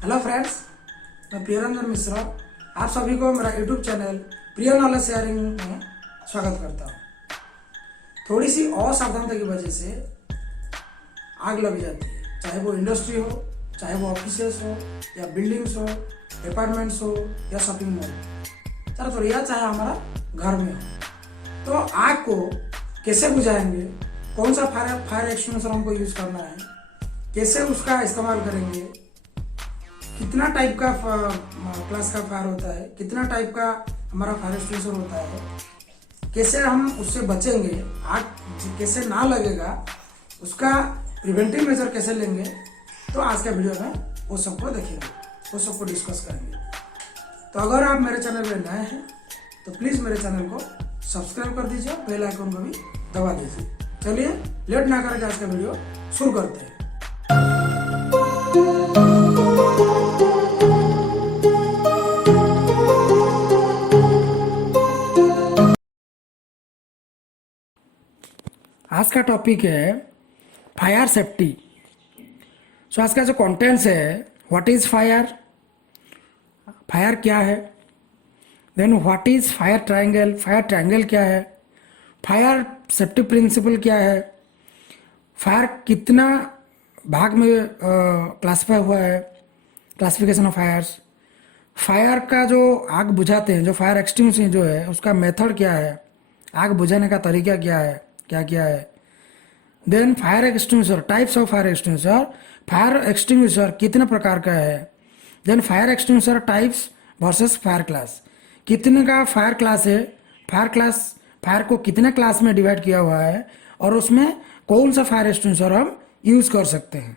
Hello friends, मैं प्रियरंजन मिश्रा आप सभी को मेरा यूट्यूब चैनल प्रिय नॉलेज शेयरिंग में स्वागत करता हूँ। थोड़ी सी असावधानता की वजह से आग लग जाती है, चाहे वो इंडस्ट्री हो, चाहे वो ऑफिसेस हो या बिल्डिंग्स हो, अपार्टमेंट्स हो या शॉपिंग मॉल, चाहे तो या चाहे हमारा घर में हो। तो आग को कैसे बुझाएंगे, कौन सा फायर एक्सटिंग्विशर हमको यूज करना है, कैसे उसका इस्तेमाल करेंगे, कितना टाइप का क्लास का फायर होता है, कितना टाइप का हमारा फायर एक्सटिंग्विशर होता है, कैसे हम उससे बचेंगे, आग कैसे ना लगेगा, उसका प्रिवेंटिव मेजर कैसे लेंगे, तो आज का वीडियो में वो सबको देखेंगे, वो सबको डिस्कस करेंगे। तो अगर आप मेरे चैनल में नए हैं तो प्लीज़ मेरे चैनल को सब्सक्राइब कर दीजिए, बेल आइकन को भी दबा दीजिए। चलिए लेट ना करके आज का वीडियो शुरू करते हैं। आज का टॉपिक है फायर सेफ्टी। सो आज का जो कंटेंट्स है, व्हाट इज फायर, फायर क्या है, then what is fire triangle, fire triangle क्या है, फायर सेफ्टी प्रिंसिपल क्या है, फायर कितना भाग में क्लासिफाई हुआ है, क्लासिफिकेशन ऑफ फायर्स, फायर का जो आग बुझाते हैं, जो फायर एक्सटिंग्विशर जो है उसका मेथड क्या है, आग बुझाने का तरीका क्या है, क्या क्या है, then fire extinguisher, types of fire extinguisher कितने प्रकार का है, then fire extinguisher types versus fire class, कितने का फायर क्लास है, फायर को कितने क्लास में डिवाइड किया हुआ है और उसमें कौन सा फायर एक्सटिंग्विशर हम यूज कर सकते हैं,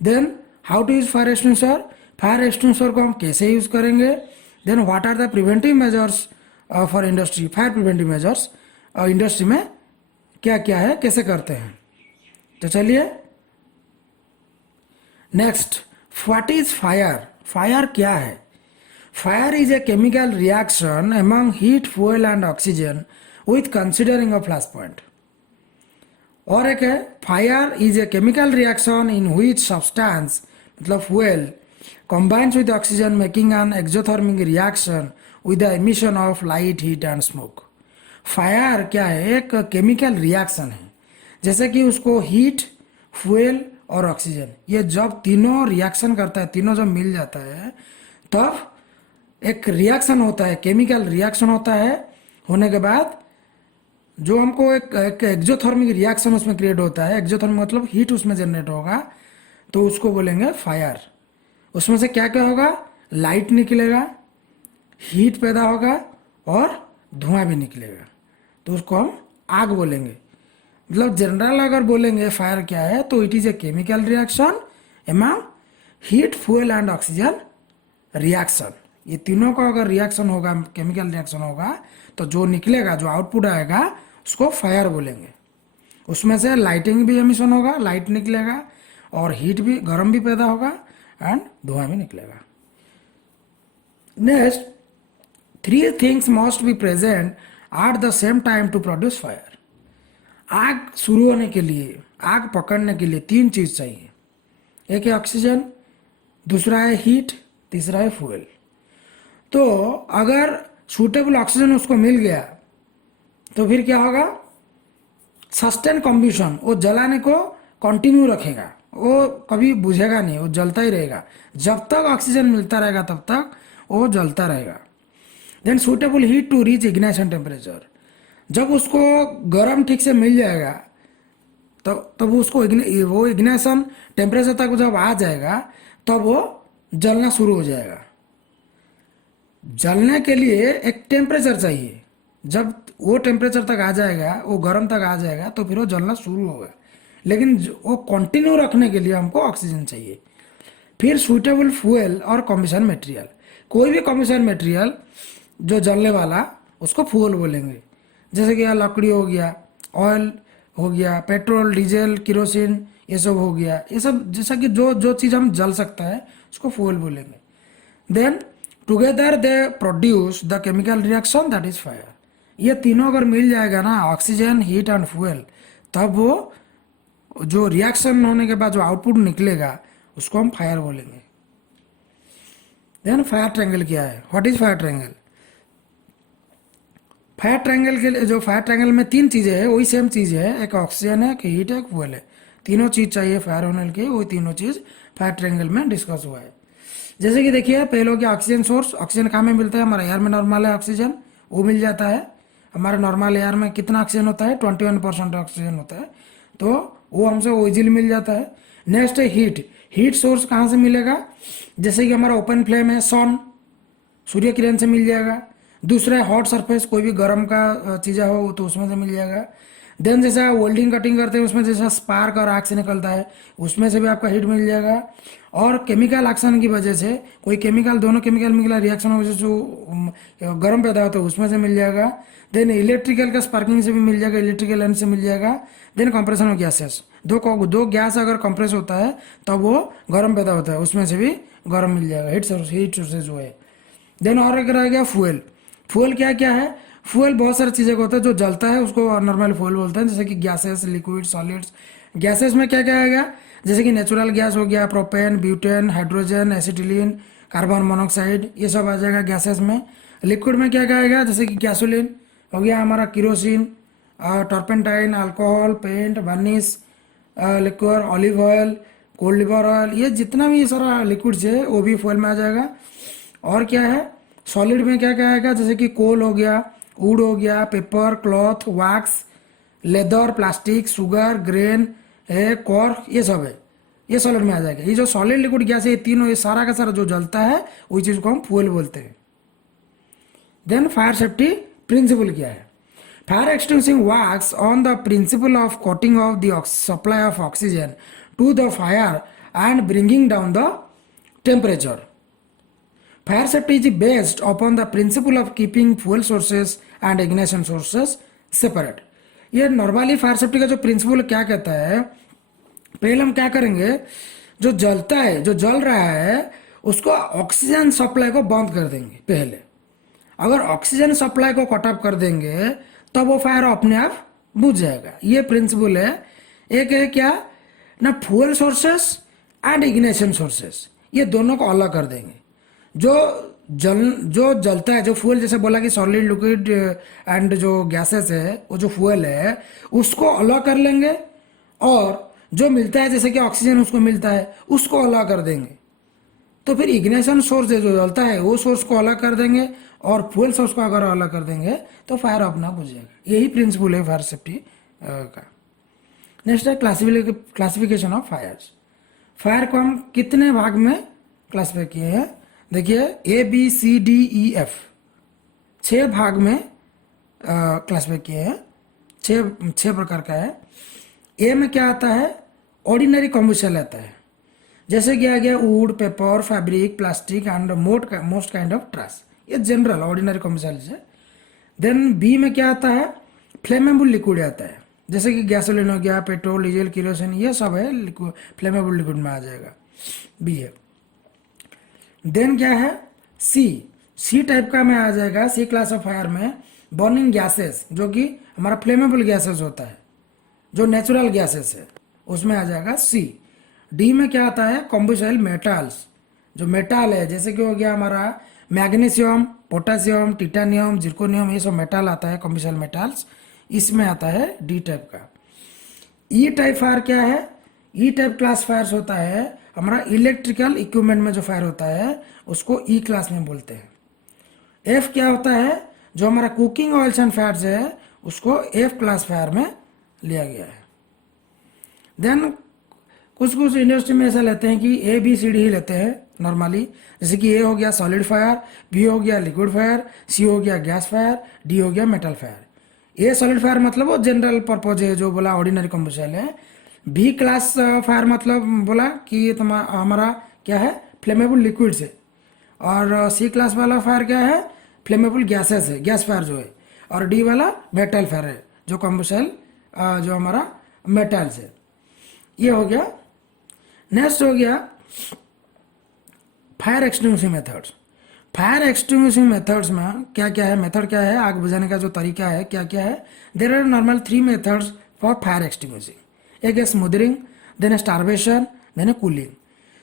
then how to use fire extinguisher को हम कैसे यूज करेंगे, then what are the preventive measures for industry, fire preventive measures industry में क्या क्या है, कैसे करते हैं। तो चलिए next, what is fire, fire क्या है। Fire is a chemical reaction among heat, fuel and oxygen with considering a flash point. और एक है fire is a chemical reaction in which substance मतलब fuel combines with oxygen making an exothermic reaction with the emission of light, heat and smoke। Fire क्या है, एक chemical reaction है, जैसे कि उसको हीट, फ्यूल और ऑक्सीजन, ये जब तीनों रिएक्शन करता है, तीनों जब मिल जाता है तब एक रिएक्शन होता है, केमिकल रिएक्शन होता है। होने के बाद जो हमको एक एक्जोथर्मिक रिएक्शन उसमें क्रिएट होता है, एक्जोथर्मिक मतलब हीट उसमें जनरेट होगा, तो उसको बोलेंगे फायर। उसमें से क्या क्या होगा, लाइट निकलेगा, हीट पैदा होगा और धुआं भी निकलेगा, तो उसको हम आग बोलेंगे। मतलब जनरल अगर बोलेंगे फायर क्या है तो it is a chemical reaction among heat, fuel and oxygen reaction. ये तीनों का अगर रिएक्शन होगा, केमिकल रिएक्शन होगा, तो जो निकलेगा, जो आउटपुट आएगा उसको फायर बोलेंगे। उसमें से लाइटिंग भी एमिशन होगा, लाइट निकलेगा और हीट भी, गर्म भी पैदा होगा एंड धुआं भी निकलेगा। Next, 3 things must be present at the same time to produce fire. आग शुरू होने के लिए, आग पकड़ने के लिए 3 चीज चाहिए। एक है ऑक्सीजन, दूसरा है हीट, तीसरा है फ्यूल। तो अगर सूटेबल ऑक्सीजन उसको मिल गया तो फिर क्या होगा, सस्टेन कम्बशन, वो जलाने को कंटिन्यू रखेगा, वो कभी बुझेगा नहीं, वो जलता ही रहेगा। जब तक ऑक्सीजन मिलता रहेगा तब तक वो जलता रहेगा। Then suitable heat to reach ignition temperature, जब उसको गर्म ठीक से मिल जाएगा तब उसको वो इग्नाइशन टेम्परेचर तक जब आ जाएगा तब वो जलना शुरू हो जाएगा। जलने के लिए एक टेम्परेचर चाहिए, जब वो टेम्परेचर तक आ जाएगा, वो गर्म तक आ जाएगा तो फिर वो जलना शुरू होगा। लेकिन वो कंटिन्यू रखने के लिए हमको ऑक्सीजन चाहिए। फिर सूटेबल फ्यूल और कम्बशन मटेरियल, कोई भी कम्बशन मटेरियल जो जलने वाला उसको फ्यूल बोलेंगे, जैसे कि लकड़ी हो गया, ऑयल हो गया, पेट्रोल, डीजल, केरोसिन, ये सब हो गया, ये सब जैसा कि जो जो चीज़ हम जल सकता है उसको फ्यूल बोलेंगे। Then together they produce the chemical reaction that is fire. ये तीनों अगर मिल जाएगा ना, ऑक्सीजन, हीट एंड फ्यूल, तब वो जो रिएक्शन होने के बाद जो आउटपुट निकलेगा उसको हम फायर बोलेंगे। देन फायर ट्रायंगल क्या है, what is fire triangle? Fire triangle के लिए, जो फायर ट्रायंगल में तीन चीज़ें हैं वही सेम चीज़ है, एक ऑक्सीजन है, एक हीट है, एक फ्यूल है। तीनों चीज़ चाहिए फायर होने के लिए, वही तीनों चीज़ फायर ट्रायंगल में डिस्कस हुआ है। जैसे कि देखिए, पहले हो गया ऑक्सीजन सोर्स। ऑक्सीजन कहाँ में मिलता है? हमारा एयर में नॉर्मल है ऑक्सीजन, वो मिल जाता है। हमारे नॉर्मल एयर में कितना ऑक्सीजन होता है? 21% ऑक्सीजन होता है, तो वो हमसे इजीली मिल जाता है। नेक्स्ट है हीट। हीट सोर्स कहाँ से मिलेगा? जैसे कि हमारा ओपन फ्लेम है, सन, सूर्य किरण से मिल जाएगा। दूसरा है हॉट सरफेस, कोई भी गर्म का चीज़ा हो तो उसमें से मिल जाएगा। देन जैसा वेल्डिंग कटिंग करते हैं उसमें जैसा स्पार्क और आग से निकलता है, उसमें से भी आपका हीट मिल जाएगा। और केमिकल एक्शन की वजह से, कोई केमिकल, दोनों केमिकल मिला रिएक्शन की वजह से जो गर्म पैदा होता है उसमें से मिल जाएगा। देन इलेक्ट्रिकल का स्पार्किंग से भी मिल जाएगा, इलेक्ट्रिकल एनर्जी से मिल जाएगा। देन कंप्रेशन ऑफ गैसेस, दो गैस अगर कंप्रेस होता है तब वो गर्म पैदा होता है, उसमें से भी गर्म मिल जाएगा, हीट सोर्सेज जो है। देन और एक रह गया फ्यूल। फ्यूल क्या क्या है? फ्यूल बहुत सारी चीज़ें का होता है, जो जलता है उसको नॉर्मल फ्यूल बोलते हैं, जैसे कि गैसेस, लिक्विड, सॉलिड्स। गैसेस में क्या क्या आएगा? जैसे कि नेचुरल गैस हो गया, propane, butane, hydrogen, acetylene, carbon monoxide, ये सब आ जाएगा गैसेस में। लिक्विड में क्या क्या आएगा? जैसे कि गैसोलीन हो गया, हमारा kerosene, turpentine, alcohol, paint, varnish, liquid, olive oil, cold liver oil, ये जितना भी ये सारा लिक्विड्स है वो भी फ्यूल में आ जाएगा। और क्या है? सॉलिड में क्या क्या आएगा? जैसे कि कोल हो गया, वुड हो गया, paper, cloth, wax, leather, plastic, sugar, grain है, कॉर्क, ये सब है, ये सॉलिड में आ जाएगा। ये जो सॉलिड, लिक्विड, गैस है, ये तीनों, ये सारा का सारा जो जलता है वही चीज़ को हम फ्यूल बोलते हैं। देन फायर सेफ्टी प्रिंसिपल क्या है? Fire extinguishing works on the principle of cutting off the supply of oxygen to the fire and bringing down the temperature. Fire safety is based upon the principle of keeping fuel sources and ignition sources separate. ये normally fire safety का जो principal क्या कहता है, पहले हम क्या करेंगे, जो जलता है, जो जल रहा है, उसको ऑक्सीजन सप्लाई को बंद कर देंगे पहले। अगर ऑक्सीजन सप्लाई को कट ऑफ कर देंगे तब वो फायर अपने आप बुझ जाएगा, ये प्रिंसिपल है। एक है क्या ना, fuel sources and ignition sources, ये दोनों को अलग कर देंगे। जो जलता है, जो फ्यूल, जैसे बोला कि सॉलिड, लिक्विड एंड जो गैसेस है, वो जो फ्यूल है उसको अलग कर लेंगे, और जो मिलता है जैसे कि ऑक्सीजन उसको मिलता है उसको अलग कर देंगे। तो फिर इग्निशन सोर्स है, जो जलता है, वो सोर्स को अलग कर देंगे, और फ्यूल सोर्स को अगर अलग कर देंगे तो फायर अपना बुझ जाएगा। यही प्रिंसिपल है फायर सेफ्टी का। नेक्स्ट है क्लासिफिकेशन ऑफ फायर्स। फायर को हम कितने भाग में क्लासिफाई किए हैं? देखिए, ABCDEF 6 भाग में क्लासिफाई किए हैं, छः प्रकार का है। ए में क्या आता है? ऑर्डिनरी कम्बशन आता है, जैसे कि आ गया would, paper, fabric, plastic and most kind of trash, ये जनरल ऑर्डिनरी कम्बशन है। देन बी में क्या आता है? फ्लेमेबल लिक्विड आता है, जैसे कि गैसोलीन हो गया, पेट्रोल, डीजल, किरोसिन, ये सब है फ्लेमेबल लिक्विड में आ जाएगा, बी है। देन क्या है? सी टाइप का में आ जाएगा, सी क्लास ऑफ फायर में बर्निंग गैसेस, जो कि हमारा फ्लेमेबल गैसेस होता है, जो नेचुरल गैसेस है, उसमें आ जाएगा सी। डी में क्या आता है? कॉम्बुसेबल मेटल्स, जो मेटल है, जैसे कि हो गया हमारा मैग्नीशियम, पोटेशियम, टिटेनियम, जिर्कोनियम, ये सब मेटल आता है, कॉम्बुसेबल मेटल्स, इसमें आता है डी टाइप का। ई टाइप फायर क्या है? ई टाइप क्लास फायर्स होता है हमारा इलेक्ट्रिकल इक्विपमेंट में जो फायर होता है उसको ई क्लास में बोलते हैं। एफ क्या होता है? जो हमारा कुकिंग ऑयल्स एंड फैट्स है उसको एफ क्लास फायर में लिया गया है। देन कुछ इंडस्ट्री में ऐसा लेते हैं कि ABCD ही लेते हैं नॉर्मली, जैसे कि ए हो गया सॉलिड फायर, बी हो गया लिक्विड फायर, सी हो गया गैस फायर, डी हो गया मेटल फायर। ए सॉलिड फायर मतलब वो जनरल पर्पज है, जो बोला ऑर्डिनरी कम्बशन है। बी क्लास फायर मतलब बोला कि हमारा क्या है? फ्लेमेबल लिक्विड्स है। और सी क्लास वाला फायर क्या है? फ्लेमेबल गैसेस है, गैस फायर जो है। और डी वाला मेटल फायर है, जो कम्बशन जो हमारा मेटल्स है। ये हो गया। नेक्स्ट हो गया fire extinguishing methods. Fire extinguishing methods में क्या क्या है? मेथड क्या है? आग बुझाने का जो तरीका है क्या क्या है? There are normal 3 methods for fire extinguishing. एक है smothering, then starvation, then cooling.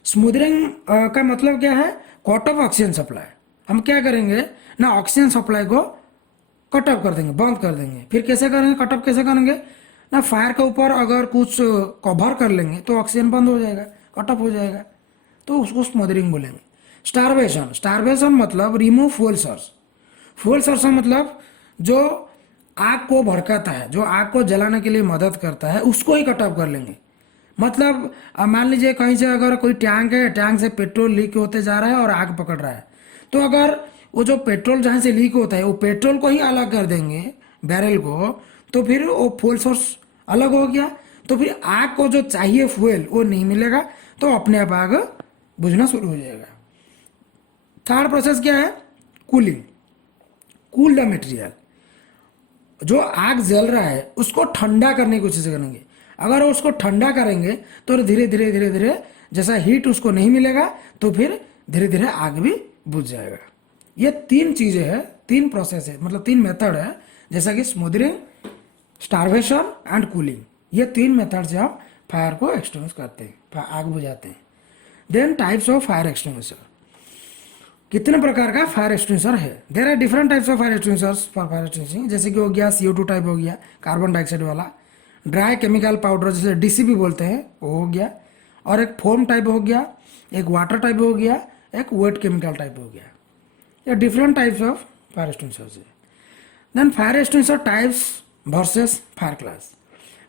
Smothering का मतलब क्या है? Cut off oxygen supply. हम क्या करेंगे ना, ऑक्सीजन सप्लाई को कट ऑफ कर देंगे, बंद कर देंगे। फिर कैसे करेंगे कट ऑफ? कैसे करेंगे ना, फायर के ऊपर अगर कुछ कवर कर लेंगे तो ऑक्सीजन बंद हो जाएगा, कट ऑफ हो जाएगा, तो उसको स्मोदरिंग बोलेंगे। स्टारवेशन, स्टारवेशन मतलब remove fuel source. Fuel source का मतलब जो आग को भड़काता है, जो आग को जलाने के लिए मदद करता है, उसको ही कट ऑफ कर लेंगे। मतलब मान लीजिए कहीं से अगर कोई टैंक है, टैंक से पेट्रोल लीक होते जा रहा है और आग पकड़ रहा है, तो अगर वो जो पेट्रोल जहाँ से लीक होता है वो पेट्रोल को ही अलग कर देंगे, बैरल को, तो फिर वो फ्यूल सोर्स अलग हो गया। तो फिर आग को जो चाहिए फ्यूल वो नहीं मिलेगा, तो अपने आप आग बुझना शुरू हो जाएगा। थर्ड प्रोसेस क्या है? कूलिंग। Cool the material. जो आग जल रहा है उसको ठंडा करने की कोशिश करेंगे। अगर उसको ठंडा करेंगे तो धीरे धीरे धीरे धीरे जैसा हीट उसको नहीं मिलेगा, तो फिर धीरे धीरे आग भी बुझ जाएगा। ये तीन चीजें हैं, तीन प्रोसेस है, मतलब तीन मेथड है, जैसा कि स्मोदरिंग, स्टारवेशन एंड कूलिंग। ये तीन मेथड से हम फायर को एक्सटिंग्विश करते हैं, आग बुझाते हैं। Then types of fire extinguisher. कितने प्रकार का फायर एक्सटिंग्विशर है? There are different types of fire extinguishers for fire extinguishing. जैसे कि हो गया CO2 टाइप, हो गया कार्बन डाइऑक्साइड वाला। ड्राई केमिकल पाउडर जैसे DCP बोलते हैं, वो हो गया। और एक फोम टाइप हो गया, एक वाटर टाइप हो गया, एक वेट केमिकल टाइप हो गया। ये different types of fire extinguishers है। Then fire extinguisher types versus fire class.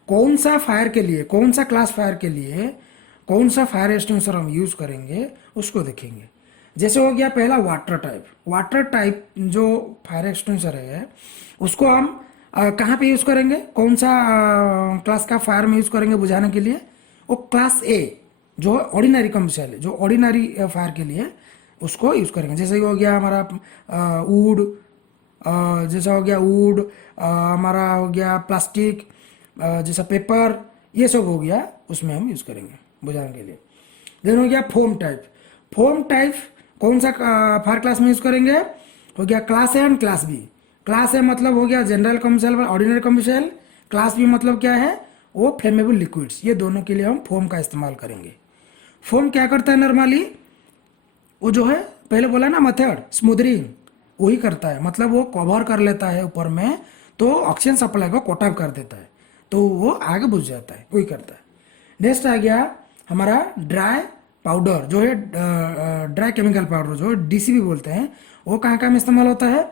कौन सा फायर के लिए, कौन सा क्लास फायर के लिए कौन सा फायर एक्सटिंग्विशर हम यूज करेंगे उसको देखेंगे। जैसे हो गया पहला वाटर टाइप। वाटर टाइप जो फायर एक्सटिंग्विशर है उसको हम कहाँ पे यूज करेंगे, कौन सा क्लास का फायर में यूज करेंगे बुझाने के लिए? वो क्लास A जो ऑर्डिनरी कमर्शियल है, जो ऑर्डिनरी फायर के लिए उसको यूज करेंगे। जैसे हो गया हमारा वुड, जैसा हो गया वुड, हमारा हो गया प्लास्टिक, जैसा पेपर, ये सब हो गया, उसमें हम यूज करेंगे बुझाने के लिए। देन हो गया फोम टाइप। फोम टाइप कौन सा फायर क्लास में यूज करेंगे? हो गया class A and class B। Class A मतलब हो गया general commercial, ordinary commercial. Class B मतलब क्या है? वो फ्लेमेबल लिक्विड्स। ये दोनों के लिए हम फोम का इस्तेमाल करेंगे। फोम क्या करता है नॉर्मली? वो जो है पहले बोला ना मेथड स्मूदरिंग, वही करता है। मतलब वो कवर कर लेता है ऊपर में, तो ऑक्सीजन सप्लाई को कोट ऑफ कर देता है, तो वो आगे बुझ जाता है, वही करता है। नेक्स्ट आ गया हमारा ड्राई पाउडर, जो है ड्राई केमिकल पाउडर, जो DCP बोलते हैं। वो कहाँ कहाँ में इस्तेमाल होता है?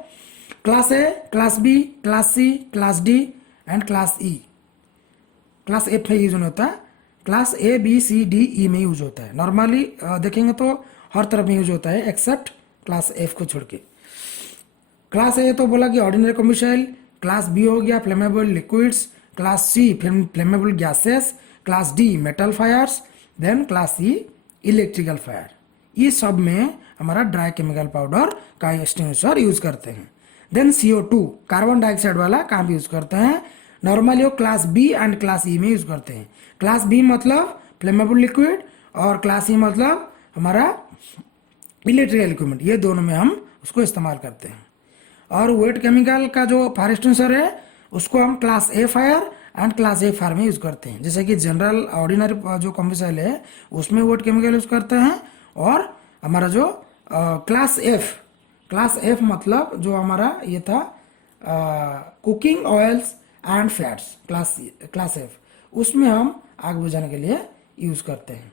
Class A, class B, class C, class D and class E। Class F में यूज नहीं होता, class A, B, C, D, E में यूज होता है। नॉर्मली देखेंगे तो हर तरफ में यूज होता है एक्सेप्ट क्लास F को छोड़ के। क्लास A तो बोला कि ऑर्डिनरी कमर्शियल, क्लास B हो गया flammable liquids, class C flammable gases, class D metal fires, then class E electrical fire. ये सब में हमारा ड्राई केमिकल पाउडर का एक्सटिंग्विशर यूज करते हैं। देन CO2 कार्बन डाइऑक्साइड वाला कहाँ पे यूज करते हैं? नॉर्मली वो class B and class E में यूज करते हैं। क्लास B मतलब फ्लेमेबल लिक्विड और क्लास E मतलब हमारा इलेक्ट्रिकल इक्विपमेंट। ये दोनों में हम उसको इस्तेमाल करते हैं। और वेट केमिकल का जो फायर एक्सटिंग्विशर है उसको हम class A fire and class A fire में यूज करते हैं। जैसे कि जनरल ऑर्डिनरी जो कमर्शियल है उसमें वेट केमिकल यूज करते हैं। और हमारा जो क्लास F मतलब जो हमारा ये था cooking oils and fats, class F, उसमें हम आग बुझाने के लिए यूज करते हैं।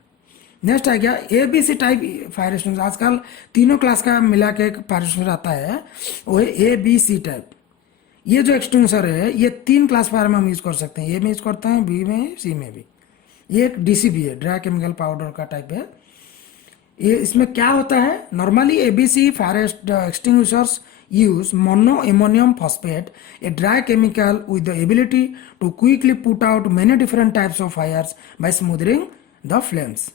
नेक्स्ट आ गया ABC टाइप फायर एक्सटिंग्विशर। आजकल तीनों क्लास का मिला के एक फायर एक्सटिंग्विशर आता है, वो है ABC टाइप। ये जो एक्सटिंग्विशर है ये तीन क्लास फायर में हम यूज कर सकते हैं। A में यूज करते हैं, B में, C में भी। ये एक DCP है, ड्राई केमिकल पाउडर का टाइप है। ये इसमें क्या होता है? Normally ABC fire extinguishers use monoammonium phosphate, a dry chemical with the ability to quickly put out many different types of fires by smoothing the flames.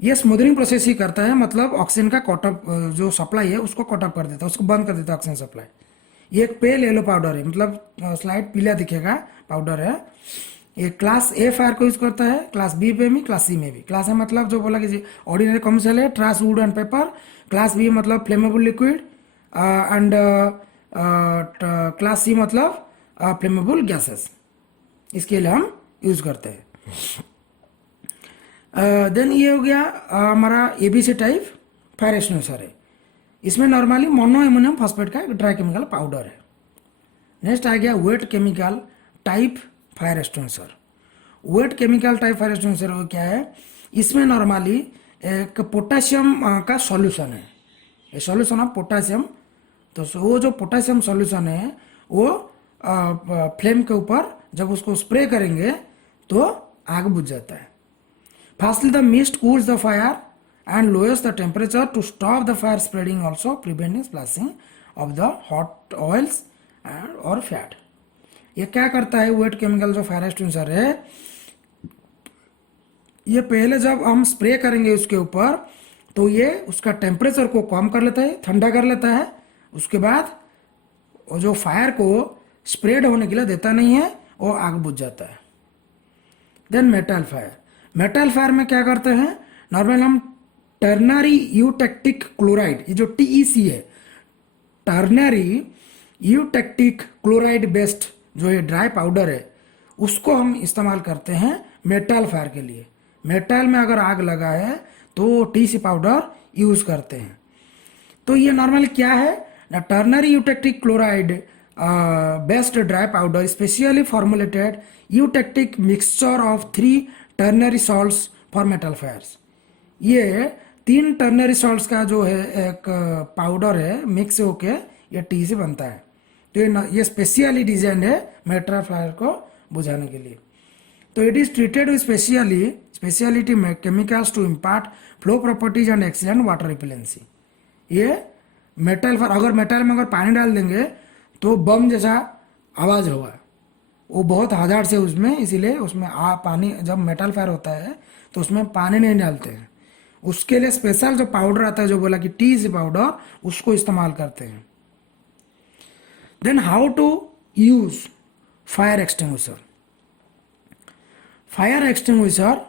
ये smothering process ही करता है, मतलब ऑक्सीजन का कटअप जो सप्लाई है उसको cut up कर देता है, उसको बंद कर देता है ऑक्सीजन सप्लाई। ये एक पेल येलो पाउडर है, मतलब स्लाइड पीला दिखेगा पाउडर है। ये क्लास A फायर को यूज करता है, क्लास B पे भी, क्लास C में भी। क्लास A मतलब जो बोला कि ऑर्डिनरी कमर्शियल है, ट्रास would and paper. Class B मतलब flammable liquid and class C मतलब फ्लेमेबल गैसेस। इसके लिए हम यूज करते हैं। देन ये हो गया हमारा एबीसी टाइप फायर एक्सटिंग्विशर है। इसमें नॉर्मली मोनो एमोनियम फॉस्फेट का एक ड्राई केमिकल पाउडर है। नेक्स्ट आ गया wait chemical type fire extinguisher. Wait chemical type fire extinguisher वो क्या है, इसमें नॉर्मली एक पोटेशियम का सॉल्यूशन है, ये सॉल्यूशन ऑफ पोटेशियम। तो वो जो पोटेशियम सॉल्यूशन है वो फ्लेम के ऊपर जब उसको स्प्रे करेंगे तो आग बुझ जाता है। Firstly, the mist cools the fire and lowers the temperature to stop the fire spreading, also preventing splashing of the hot oils and or fat. ये क्या करता है वेट केमिकल जो फायर एक्सटिंग्विशर है, ये पहले जब हम स्प्रे करेंगे उसके ऊपर तो ये उसका टेम्परेचर को कम कर लेता है, ठंडा कर लेता है। उसके बाद वो जो फायर को स्प्रेड होने के लिए देता नहीं है, वो आग बुझ जाता है। Then metal fire. Metal fire में क्या करते हैं, नॉर्मल हम टर्नरी यूटेक्टिक क्लोराइड, ये जो टीईसी है, टर्नरी यूटेक्टिक क्लोराइड बेस्ड जो ये ड्राई पाउडर है, उसको हम इस्तेमाल करते हैं मेटल फायर के लिए। मेटल में अगर आग लगा है तो टीसी पाउडर यूज करते हैं। तो ये नॉर्मली क्या है, ternary eutectic chloride based dry powder specially formulated eutectic mixture of 3 ternary salts for metal fires. ये 3 टर्नरी सॉल्ट्स का जो है एक पाउडर है, मिक्स होके ये टी से बनता है। तो ये स्पेशली डिजाइन है मेटल फायर को बुझाने के लिए। तो it is treated with speciality chemicals to impart flow properties and excellent water repellency. ये मेटल फायर, अगर मेटल में अगर पानी डाल देंगे तो बम जैसा आवाज़ होगा, वो बहुत हजार्ड से उसमें, इसीलिए उसमें पानी, जब मेटल फायर होता है तो उसमें पानी नहीं डालते हैं। उसके लिए स्पेशल जो पाउडर आता है, जो बोला कि टी से पाउडर, उसको इस्तेमाल करते हैं। Then how to use fire extinguisher. Fire extinguisher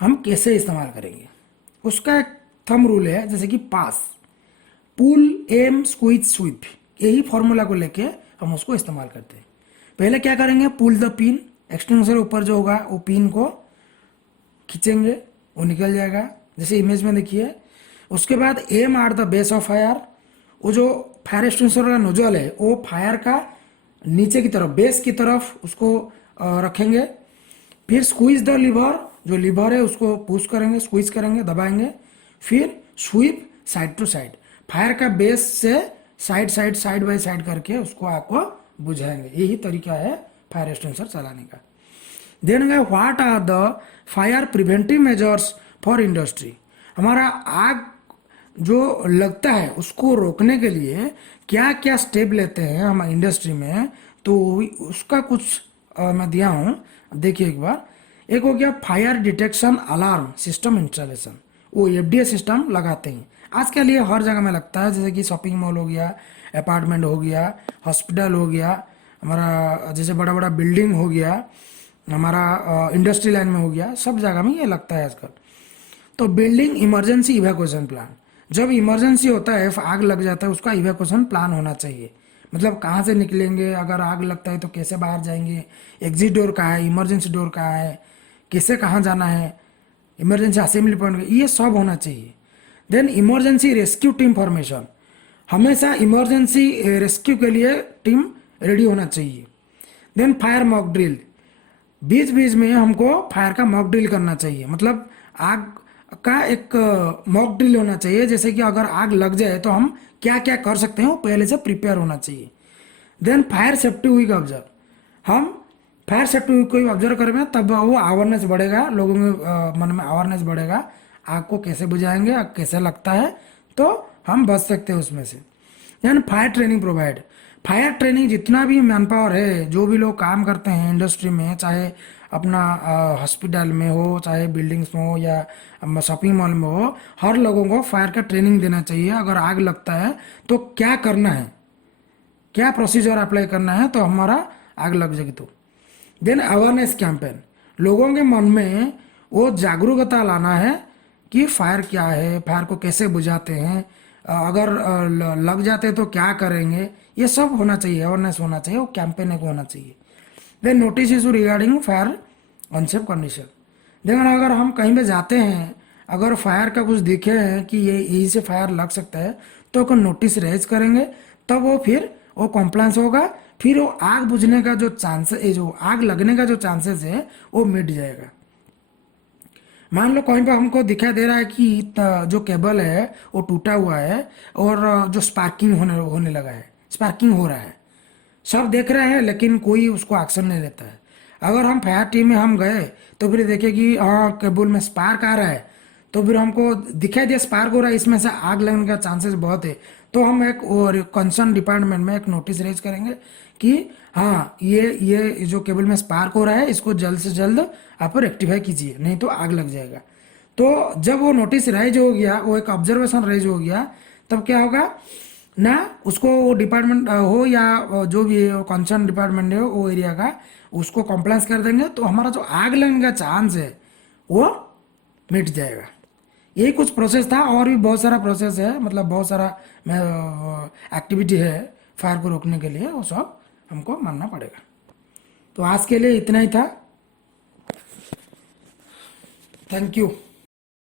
हम कैसे इस्तेमाल करेंगे, उसका एक थंब रूल है, जैसे कि पास, पुल, एम, स्क्वीज, स्वीप, यही फॉर्मूला को लेके हम उसको इस्तेमाल करते हैं। पहले क्या करेंगे, पुल द पिन, एक्सटिंग्विशर ऊपर जो होगा वो पिन को खींचेंगे, वो निकल जाएगा, जैसे इमेज में देखिए। उसके बाद aim at the base of fire, वो जो फायर एक्सटिंग्विशर का नोजल है वो फायर का नीचे की तरफ, बेस की तरफ उसको रखेंगे। फिर स्क्वीज द लीवर, जो लीवर है उसको पुश करेंगे, स्क्वीज करेंगे, दबाएंगे। फिर sweep side to side, fire का बेस से साइड बाय साइड करके उसको आग को बुझाएंगे। यही तरीका है फायर एक्सटिंग्विशर चलाने का। Then what are the fire preventive measures for industry. हमारा आग जो लगता है उसको रोकने के लिए क्या क्या स्टेप लेते हैं हम इंडस्ट्री में, तो उसका कुछ मैं दिया हूँ, देखिए एक बार। एक हो गया fire detection alarm system installation, वो एफडीए सिस्टम लगाते हैं आजकल। ये हर जगह में लगता है, जैसे कि शॉपिंग मॉल हो गया, अपार्टमेंट हो गया, हॉस्पिटल हो गया, हमारा जैसे बड़ा बड़ा बिल्डिंग हो गया, हमारा इंडस्ट्री लाइन में हो गया, सब जगह में ये लगता है आजकल। तो बिल्डिंग इमरजेंसी इवैक्यूएशन प्लान, जब इमरजेंसी होता है, आग लग जाता है, उसका इवैक्यूएशन प्लान होना चाहिए। मतलब कहाँ से निकलेंगे, अगर आग लगता है तो कैसे बाहर जाएंगे, एग्जिट डोर कहाँ है, इमरजेंसी डोर कहाँ है, कैसे कहाँ जाना है, इमरजेंसी असेंबली पॉइंट, ये सब होना चाहिए। Then emergency rescue team formation, हमेशा इमरजेंसी रेस्क्यू के लिए टीम रेडी होना चाहिए। देन फायर मॉक ड्रिल, बीच बीच में हमको फायर का मॉक ड्रिल करना चाहिए, मतलब आग का एक मॉक ड्रिल होना चाहिए, जैसे कि अगर आग लग जाए तो हम क्या क्या कर सकते हैं वो पहले से प्रिपेयर होना चाहिए। Then fire safety week observe, हम फायर सेफ्टी वीक को ऑब्जर्व करेंगे तब वो अवेयरनेस बढ़ेगा, लोगों में मन में अवेयरनेस बढ़ेगा, आग को कैसे बुझाएंगे, आग कैसे लगता है, तो हम बच सकते हैं उसमें से। Then fire training provide, fire training जितना भी मैन पावर है, जो भी लोग काम करते हैं इंडस्ट्री में, चाहे अपना हॉस्पिटल में हो, चाहे बिल्डिंग्स में हो या शॉपिंग मॉल में हो, हर लोगों को फायर का ट्रेनिंग देना चाहिए। अगर आग लगता है तो क्या करना है, क्या प्रोसीजर अप्लाई करना है, तो हमारा आग लग जाएगी तो। देन अवेयरनेस कैंपेन, लोगों के मन में वो जागरूकता लाना है कि फायर क्या है, फायर को कैसे बुझाते हैं, अगर लग जाते तो क्या करेंगे, ये सब होना चाहिए, अवेयरनेस होना चाहिए, वो कैंपेन एक होना चाहिए। Then notice issue regarding fire unsafe condition, देखो ना, अगर हम कहीं पे जाते हैं, अगर फायर का कुछ दिखे हैं कि ये यहीं से फायर लग सकता है, तो अगर नोटिस रेज करेंगे, तब वो फिर वो कॉम्प्लायंस होगा। फिर वो आग बुझने का जो चांसेस, जो आग लगने का जो चांसेस है, वो मिट जाएगा। मान लो कहीं पर हमको दिखाई दे रहा है कि जो केबल है वो टूटा हुआ है, और जो स्पार्किंग होने होने लगा है, स्पार्किंग हो रहा है, सब देख रहे हैं लेकिन कोई उसको एक्शन नहीं लेता है। अगर हम फायर टीम में हम गए, तो फिर देखे कि हाँ केबल में स्पार्क आ रहा है, तो फिर हमको दिखाई दिया स्पार्क हो रहा है, इसमें से आग लगने का चांसेस बहुत है, तो हम एक और कंसर्न डिपार्टमेंट में एक नोटिस रेज करेंगे कि हाँ ये जो केबल में स्पार्क हो रहा है, इसको जल्द से जल्द आप रेक्टिफाई कीजिए, नहीं तो आग लग जाएगा। तो जब वो नोटिस राइज हो गया, वो एक ऑब्जर्वेशन राइज हो गया, तब क्या होगा ना, उसको वो डिपार्टमेंट हो या जो भी कंसर्न डिपार्टमेंट है वो एरिया का, उसको कंप्लाइंस कर देंगे, तो हमारा जो आग लगने का चांस है वो मिट जाएगा। यही कुछ प्रोसेस था, और भी बहुत सारा प्रोसेस है, मतलब बहुत सारा एक्टिविटी है फायर को रोकने के लिए, वो सब हमको मानना पड़ेगा। तो आज के लिए इतना ही था। Thank you.